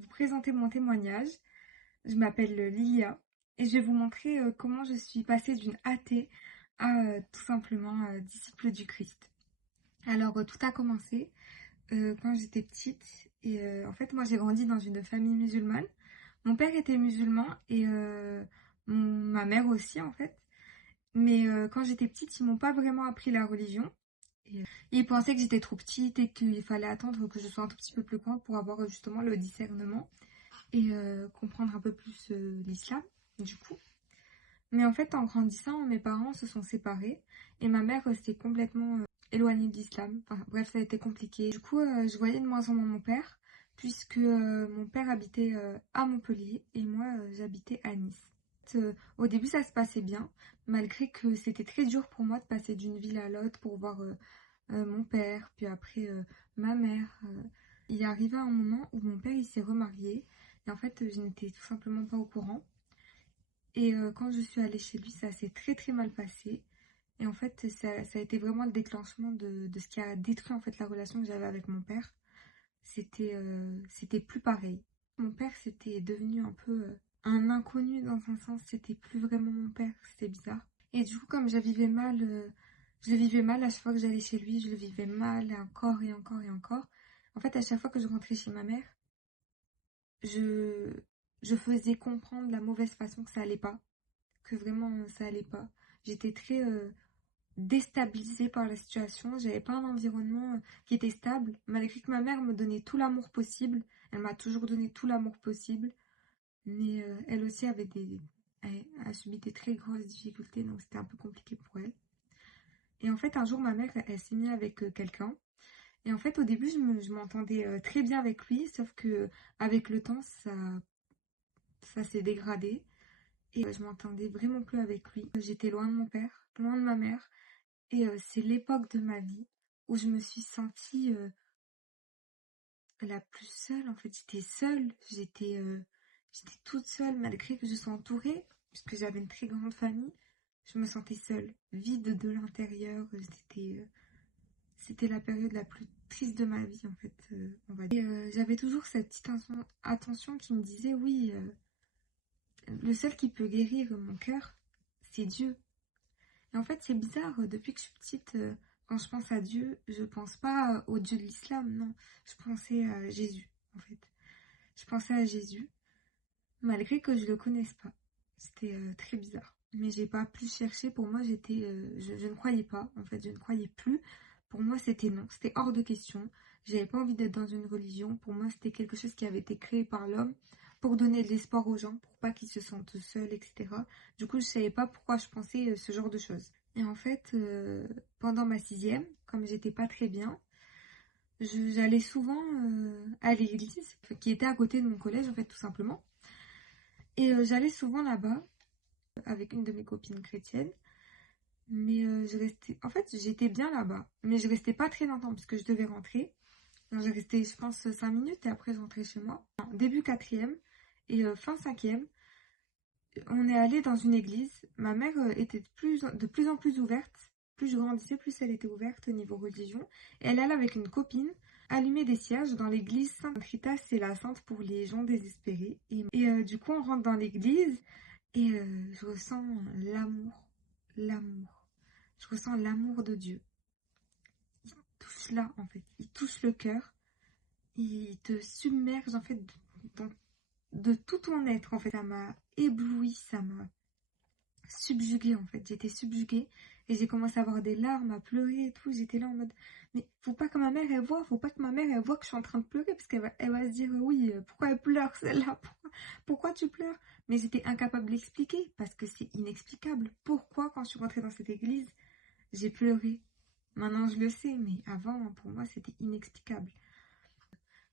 vous présenter mon témoignage. Je m'appelle Lilia et je vais vous montrer comment je suis passée d'une athée à tout simplement disciple du Christ. Alors tout a commencé quand j'étais petite et en fait moi j'ai grandi dans une famille musulmane. Mon père était musulman et ma mère aussi en fait. Mais quand j'étais petite, ils m'ont pas vraiment appris la religion. Et, ils pensaient que j'étais trop petite et qu'il fallait attendre que je sois un tout petit peu plus grande pour avoir justement le discernement et comprendre un peu plus l'islam, du coup. Mais en fait, en grandissant, mes parents se sont séparés et ma mère s'est complètement éloignée de l'islam. Enfin, bref, ça a été compliqué. Du coup, je voyais de moins en moins mon père, puisque mon père habitait à Montpellier et moi, j'habitais à Nice. Au début, ça se passait bien, malgré que c'était très dur pour moi de passer d'une ville à l'autre pour voir mon père, puis après ma mère. Il est arrivé un moment où mon père il s'est remarié et en fait je n'étais tout simplement pas au courant. Et quand je suis allée chez lui, ça s'est très très mal passé. Et en fait, ça a été vraiment le déclenchement de ce qui a détruit en fait la relation que j'avais avec mon père. C'était plus pareil. Mon père, c'était devenu un peu un inconnu dans un sens. C'était plus vraiment mon père. C'était bizarre. Et du coup, comme je le vivais mal à chaque fois que j'allais chez lui. Je le vivais mal, et encore et encore et encore. En fait, à chaque fois que je rentrais chez ma mère, je, je faisais comprendre la mauvaise façon que ça allait pas. Que vraiment, ça allait pas. J'étais très déstabilisée par la situation. J'avais pas un environnement qui était stable. Malgré que ma mère me donnait tout l'amour possible. Elle m'a toujours donné tout l'amour possible. Mais elle aussi elle a subi des très grosses difficultés. Donc c'était un peu compliqué pour elle. Et en fait, un jour, ma mère, elle s'est mise avec quelqu'un. Et en fait, au début, je m'entendais très bien avec lui. Sauf que avec le temps, ça s'est dégradé. Et je m'entendais vraiment plus avec lui. J'étais loin de mon père, loin de ma mère. Et c'est l'époque de ma vie où je me suis sentie la plus seule. En fait, j'étais seule. J'étais toute seule malgré que je sois entourée, puisque j'avais une très grande famille. Je me sentais seule, vide de l'intérieur. C'était la période la plus triste de ma vie, en fait, on va dire. Et j'avais toujours cette petite attention qui me disait, oui, le seul qui peut guérir mon cœur, c'est Dieu. Et en fait, c'est bizarre, depuis que je suis petite, quand je pense à Dieu, je pense pas au Dieu de l'islam, non. Je pensais à Jésus, en fait. Je pensais à Jésus, malgré que je le connaisse pas. C'était très bizarre. Mais j'ai pas plus cherché, pour moi, je ne croyais pas, en fait, je ne croyais plus. Pour moi, c'était non, c'était hors de question. J'avais pas envie d'être dans une religion. Pour moi, c'était quelque chose qui avait été créé par l'homme pour donner de l'espoir aux gens, pour pas qu'ils se sentent seuls, etc. Du coup, je savais pas pourquoi je pensais ce genre de choses. Et en fait, pendant ma sixième, comme j'étais pas très bien, j'allais souvent à l'église, qui était à côté de mon collège, en fait, tout simplement. Et j'allais souvent là-bas avec une de mes copines chrétiennes. Mais je restais... En fait, j'étais bien là-bas. Mais je restais pas très longtemps puisque je devais rentrer. Donc, j'ai resté, je pense, 5 minutes et après, je rentrais chez moi. Début quatrième et fin cinquième, on est allé dans une église. Ma mère était de plus en plus ouverte. Plus je grandissais, plus elle était ouverte au niveau religion. Et elle allait avec une copine allumer des cierges dans l'église Sainte Rita, c'est la sainte pour les gens désespérés. Et du coup, on rentre dans l'église et je ressens l'amour. L'amour. Je ressens l'amour de Dieu. Il touche là, en fait. Il touche le cœur. Il te submerge, en fait, de tout ton être, en fait. Ça m'a ébloui, ça m'a subjuguée en fait, j'étais subjuguée et j'ai commencé à avoir des larmes, à pleurer et tout, j'étais là en mode mais faut pas que ma mère elle voit, faut pas que ma mère elle voit que je suis en train de pleurer parce elle va se dire oui, pourquoi elle pleure celle-là, pourquoi tu pleures? Mais j'étais incapable d'expliquer parce que c'est inexplicable. Pourquoi quand je suis rentrée dans cette église, j'ai pleuré? Maintenant je le sais, mais avant pour moi c'était inexplicable.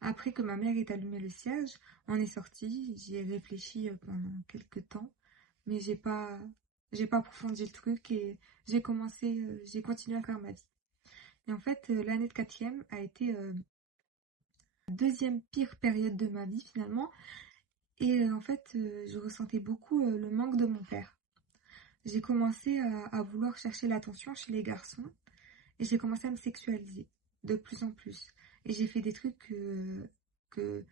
Après que ma mère ait allumé le cierge, on est sorti, j'y ai réfléchi pendant quelques temps, mais j'ai pas approfondi le truc et j'ai continué à faire ma vie. Et en fait, l'année de quatrième a été la deuxième pire période de ma vie finalement. Et en fait, je ressentais beaucoup le manque de mon père. J'ai commencé à vouloir chercher l'attention chez les garçons et j'ai commencé à me sexualiser de plus en plus. Et j'ai fait des trucs que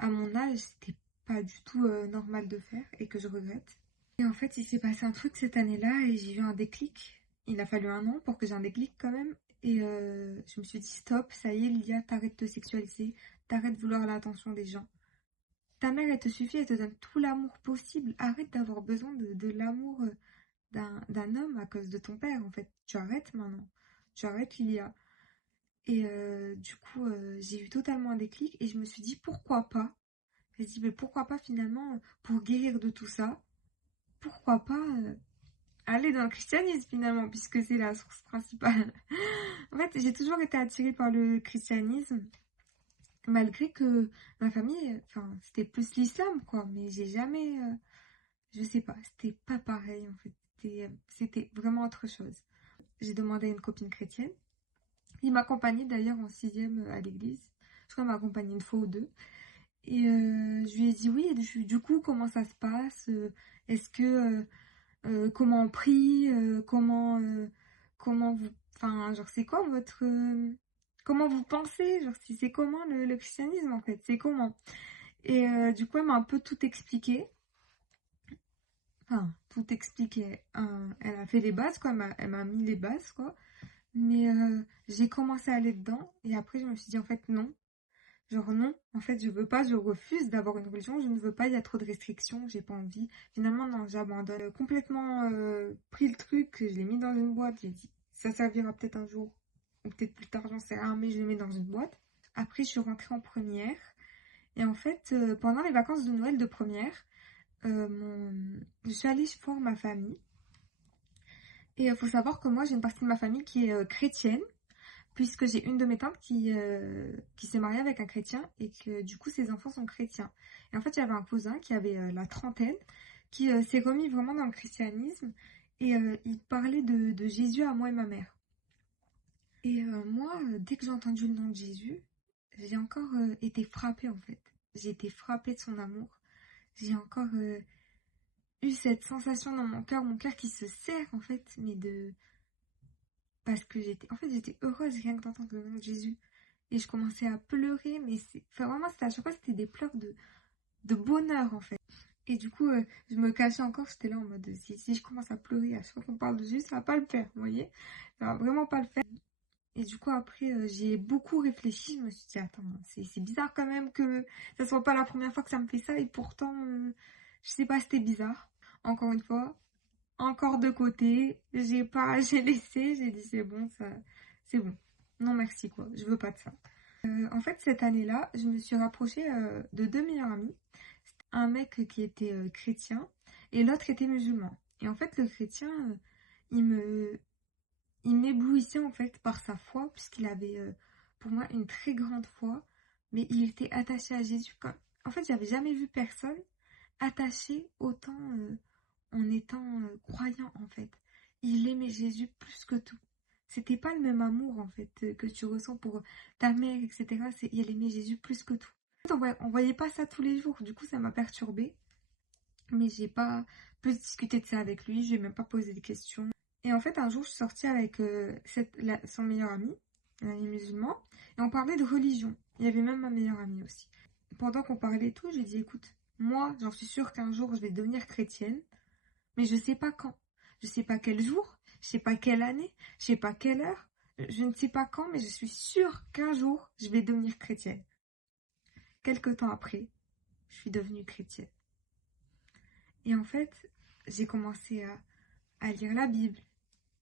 à mon âge, c'était pas du tout normal de faire et que je regrette. Et en fait, il s'est passé un truc cette année-là et j'ai eu un déclic. Il a fallu un an pour que j'ai un déclic quand même. Et je me suis dit, stop, ça y est, Lilia, t'arrêtes de te sexualiser, t'arrêtes de vouloir l'attention des gens. Ta mère, elle te suffit, elle te donne tout l'amour possible. Arrête d'avoir besoin de l'amour d'un homme à cause de ton père, en fait. Tu arrêtes maintenant. Tu arrêtes, Lilia. Et du coup, j'ai eu totalement un déclic et je me suis dit, pourquoi pas? Je me suis dit, mais pourquoi pas finalement, pour guérir de tout ça, pourquoi pas aller dans le christianisme finalement, puisque c'est la source principale. En fait, j'ai toujours été attirée par le christianisme, malgré que ma famille, enfin, c'était plus l'islam, quoi, mais j'ai jamais, je sais pas, c'était pas pareil en fait, c'était vraiment autre chose. J'ai demandé à une copine chrétienne, il m'accompagnait d'ailleurs en sixième à l'église, je crois qu'il m'a accompagnée une fois ou deux, et je lui ai dit oui, et du coup, comment ça se passe, est-ce que comment on prie, comment vous, enfin, genre, c'est quoi votre, comment vous pensez, genre, si c'est comment le christianisme en fait, c'est comment. Et du coup, elle m'a un peu tout expliqué, enfin, tout expliqué. Elle a fait les bases, quoi, elle m'a mis les bases, quoi. Mais j'ai commencé à aller dedans, et après, je me suis dit, en fait, non. Genre non, en fait je veux pas, je refuse d'avoir une religion, je ne veux pas, il y a trop de restrictions, j'ai pas envie. Finalement non, j'abandonne. Complètement pris le truc, je l'ai mis dans une boîte, j'ai dit ça servira peut-être un jour, ou peut-être plus tard, j'en sais rien, mais je le mets dans une boîte. Après je suis rentrée en première, et en fait pendant les vacances de Noël de première, je suis allée voir ma famille, et il faut savoir que moi j'ai une partie de ma famille qui est chrétienne, puisque j'ai une de mes tantes qui s'est mariée avec un chrétien et que du coup ses enfants sont chrétiens. Et en fait, j'avais un cousin qui avait la trentaine, qui s'est remis vraiment dans le christianisme et il parlait de Jésus à moi et ma mère. Et moi, dès que j'ai entendu le nom de Jésus, j'ai encore été frappée en fait. J'ai été frappée de son amour. J'ai encore eu cette sensation dans mon cœur qui se serre en fait, mais de... Parce que j'étais heureuse rien que d'entendre le nom de Jésus. Et je commençais à pleurer, mais enfin, vraiment, à chaque fois, c'était des pleurs de bonheur, en fait. Et du coup, je me cachais encore, j'étais là en mode, si je commence à pleurer à chaque fois qu'on parle de Jésus, ça va pas le faire, vous voyez? Ça va vraiment pas le faire. Et du coup, après, j'ai beaucoup réfléchi, je me suis dit, attends, c'est bizarre quand même que ça soit pas la première fois que ça me fait ça, et pourtant, je sais pas, c'était bizarre. Encore une fois, encore de côté, j'ai laissé, j'ai dit, c'est bon, ça, c'est bon. Non, merci, quoi, je veux pas de ça. En fait, cette année-là, je me suis rapprochée de deux meilleurs amis. C'était un mec qui était chrétien et l'autre était musulman. Et en fait, le chrétien, il me, il m'éblouissait en fait par sa foi, puisqu'il avait pour moi une très grande foi, mais il était attaché à Jésus. En fait, j'avais jamais vu personne attaché autant en étant croyant en fait. Il aimait Jésus plus que tout. C'était pas le même amour en fait que tu ressens pour ta mère, etc. Il aimait Jésus plus que tout. En fait, on voyait pas ça tous les jours, du coup ça m'a perturbée. Mais j'ai pas plus discuté de ça avec lui, je lui ai même pas posé de questions. Et en fait un jour je suis sortie avec son meilleur ami, un ami musulman, et on parlait de religion. Il y avait même ma meilleure amie aussi. Pendant qu'on parlait et tout, j'ai dit écoute, moi j'en suis sûre qu'un jour je vais devenir chrétienne. Mais je sais pas quand. Je sais pas quel jour, je sais pas quelle année, je sais pas quelle heure. Je ne sais pas quand, mais je suis sûre qu'un jour, je vais devenir chrétienne. Quelque temps après, je suis devenue chrétienne. Et en fait, j'ai commencé à lire la Bible,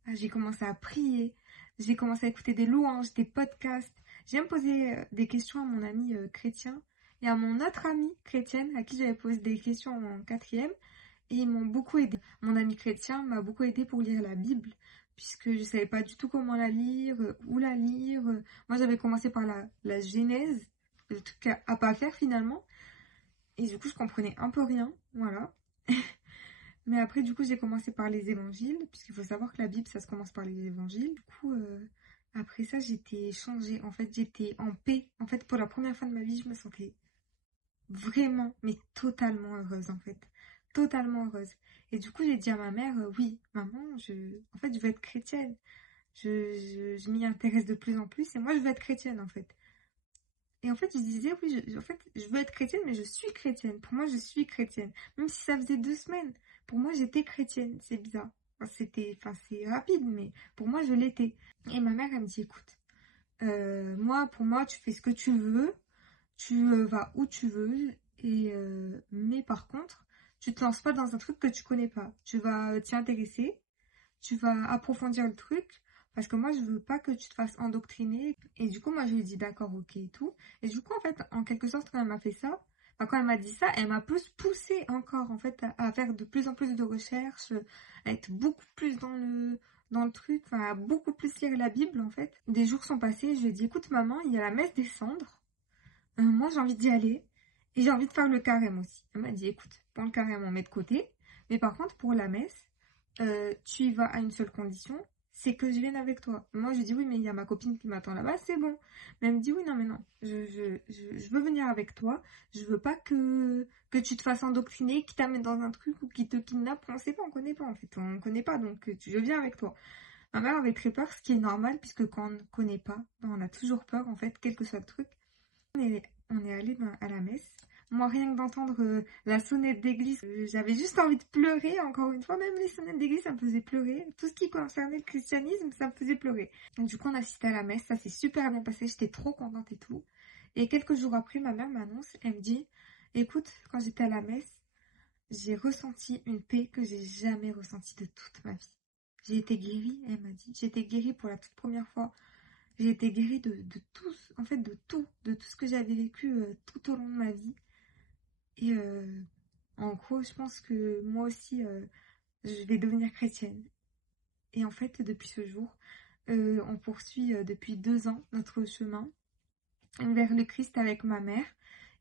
j'ai commencé à prier, j'ai commencé à écouter des louanges, des podcasts. J'ai même posé des questions à mon ami chrétien et à mon autre amie chrétienne à qui j'avais posé des questions en quatrième. Et ils m'ont beaucoup aidé. Mon ami chrétien m'a beaucoup aidé pour lire la Bible, puisque je ne savais pas du tout comment la lire, où la lire. Moi, j'avais commencé par la Genèse, le truc à pas faire finalement. Et du coup, je comprenais un peu rien, voilà. Mais après, du coup, j'ai commencé par les évangiles, puisqu'il faut savoir que la Bible, ça se commence par les évangiles. Du coup, après ça, j'étais changée. En fait, j'étais en paix. En fait, pour la première fois de ma vie, je me sentais vraiment, mais totalement heureuse en fait. Totalement heureuse. Et du coup, j'ai dit à ma mère, oui, maman, en fait, je veux être chrétienne. Je m'y intéresse de plus en plus et moi, je veux être chrétienne en fait. Et en fait, je disais, oui, en fait, je veux être chrétienne, mais je suis chrétienne. Pour moi, je suis chrétienne. Même si ça faisait 2 semaines. Pour moi, j'étais chrétienne. C'est bizarre. C'est rapide, mais pour moi, je l'étais. Et ma mère, elle me dit, écoute, moi, pour moi, tu fais ce que tu veux. Tu vas où tu veux. Mais par contre, tu te lances pas dans un truc que tu connais pas. Tu vas t'y intéresser. Tu vas approfondir le truc parce que moi je veux pas que tu te fasses endoctriner. Et du coup moi je lui ai dit d'accord, ok et tout. Et du coup en fait en quelque sorte quand elle m'a fait ça, enfin, quand elle m'a dit ça, elle m'a plus poussé encore en fait à faire de plus en plus de recherches, à être beaucoup plus dans le truc, enfin à beaucoup plus lire la Bible en fait. Des jours sont passés, je lui ai dit écoute maman, il y a la messe des cendres. Moi j'ai envie d'y aller et j'ai envie de faire le carême aussi. Elle m'a dit écoute, pour le carême on met de côté, mais par contre pour la messe tu y vas à une seule condition, c'est que je vienne avec toi. Moi, je dis oui, mais il y a ma copine qui m'attend là-bas, c'est bon. Mais elle me dit oui, non, mais non, je veux venir avec toi. Je veux pas que tu te fasses endoctriner, qui t'amène dans un truc ou qui te kidnappe. On sait pas, on connaît pas en fait. On connaît pas, donc je viens avec toi. Ma mère avait très peur, ce qui est normal, puisque quand on ne connaît pas, ben, on a toujours peur en fait, quel que soit le truc. On est allé à la messe. Moi, rien que d'entendre la sonnette d'église, j'avais juste envie de pleurer. Encore une fois, même les sonnettes d'église, ça me faisait pleurer. Tout ce qui concernait le christianisme, ça me faisait pleurer. Donc, du coup, on a assisté à la messe. Ça s'est super bien passé. J'étais trop contente et tout. Et quelques jours après, ma mère m'annonce, elle me dit, écoute, quand j'étais à la messe, j'ai ressenti une paix que j'ai jamais ressentie de toute ma vie. J'ai été guérie, elle m'a dit. J'ai été guérie pour la toute première fois. J'ai été guérie de tout, en fait, de tout ce que j'avais vécu tout au long de ma vie. Et en gros, je pense que moi aussi, je vais devenir chrétienne. Et en fait, depuis ce jour, on poursuit depuis 2 ans notre chemin vers le Christ avec ma mère.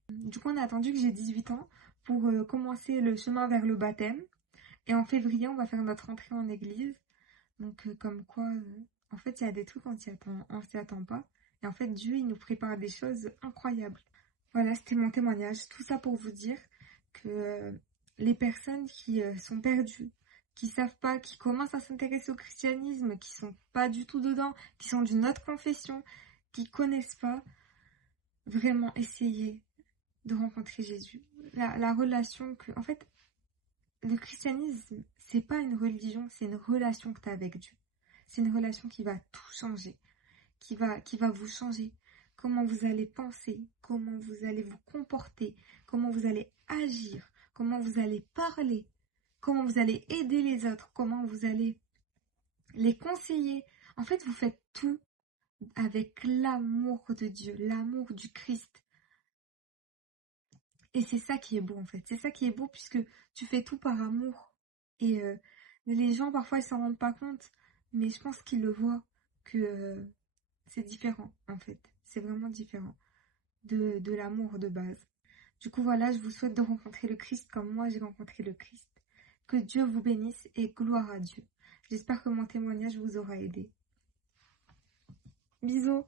Du coup, on a attendu que j'ai 18 ans pour commencer le chemin vers le baptême. Et en février, on va faire notre entrée en église. Donc, comme quoi, en fait, il y a des trucs on s'y attend pas. Et en fait, Dieu, il nous prépare des choses incroyables. Voilà, c'était mon témoignage. Tout ça pour vous dire que les personnes qui sont perdues, qui savent pas, qui commencent à s'intéresser au christianisme, qui sont pas du tout dedans, qui sont d'une autre confession, qui connaissent pas, vraiment essayer de rencontrer Jésus. La relation que, en fait, le christianisme, c'est pas une religion, c'est une relation que tu as avec Dieu. C'est une relation qui va tout changer, qui va vous changer. Comment vous allez penser, comment vous allez vous comporter, comment vous allez agir, comment vous allez parler, comment vous allez aider les autres, comment vous allez les conseiller. En fait, vous faites tout avec l'amour de Dieu, l'amour du Christ. Et c'est ça qui est beau en fait. C'est ça qui est beau puisque tu fais tout par amour. Et les gens parfois ils s'en rendent pas compte, mais je pense qu'ils le voient que c'est différent en fait. C'est vraiment différent de l'amour de base. Du coup voilà, je vous souhaite de rencontrer le Christ comme moi j'ai rencontré le Christ. Que Dieu vous bénisse et gloire à Dieu. J'espère que mon témoignage vous aura aidé. Bisous.